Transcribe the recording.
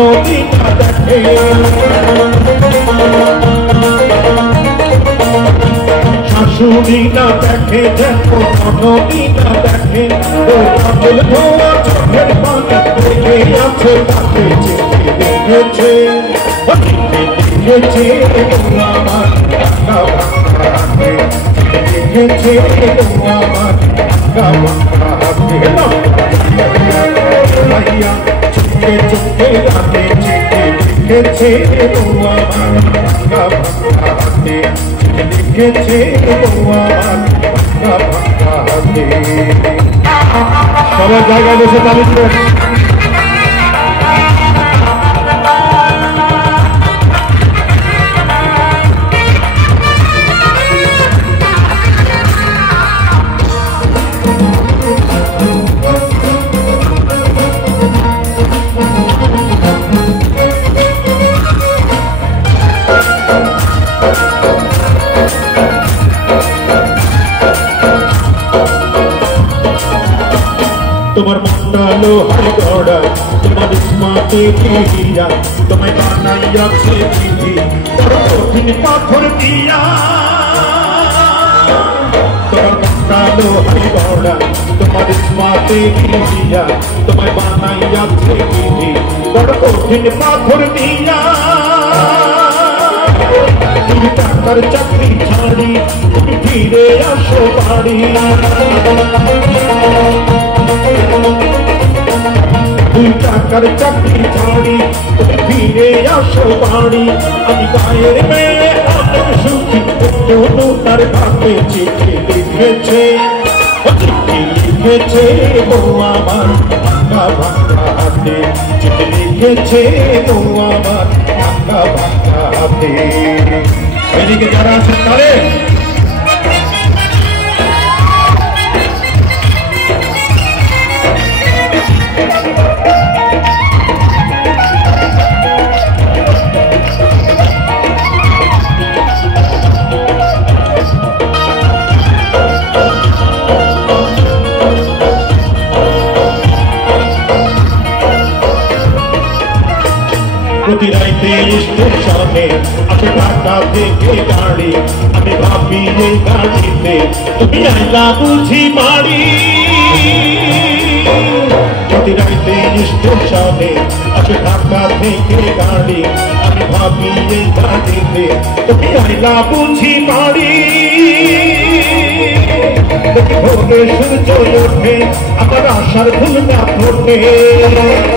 কোনোদিন না দেখে শাশুড়ি না দেখে দেখো কোনোদিন না দেখে ও কাজল ধোয়া চোখের পানি দেখে আছে তাকে চেপে দেখেছে দেখেছে আমার ভাঙা ভাঙা হাতে দেখেছে আমার ভাঙা ভাঙা হাতে ভাইয়া চোখে চোখে রাতে চেপে দেখেছে আমার ভাঙা ভাঙা হাতে দেখেছে আমার ভাঙা ভাঙা হাতে সবার জায়গায় বসে তালি দিবেন তোমার মনটা লোহার গড়া তোমার ইসমাতে দিয়া তোমায় বানাইয়াছে বিধি বড় কঠিন পাথর দিয়া তোমার মনটা লোহার গড়া তোমার ইসমাতে দিয়া তোমায় বানাইয়াছে বিধি বড় কঠিন পাথর দিয়া তুমি টাকার চাকরি ছাড়ি তুমি ফিরে আসো বাড়ি তুই টাকার চাকরি ছাড়ি তুমি ফিরে আসো বাড়ি আমি গায়ের মেয়ে অনেক সুখী তনু তার ভাবে চিঠি লিখেছে চিঠি লিখেছে বউ আমার ভাঙা ভাঙা হাতে চিঠি লিখেছে বউ আমার ভাঙা ভাঙা হাতে এদিকে যারা আছে তারে প্রতি রাইতে স্টেশনে আসে ঢাকা থেকে গাড়ি আমি ভাবি এই গাড়িতে তুমি আইলা বুঝি বাড়ি প্রতি রাইতে স্টেশনে আসে ঢাকা থেকে গাড়ি আমি ভাবি এই গাড়িতে তুমি আইলা বুঝি বাড়ি ভোরে সূর্য ওঠে আমার আশার ফুল না ফোটে।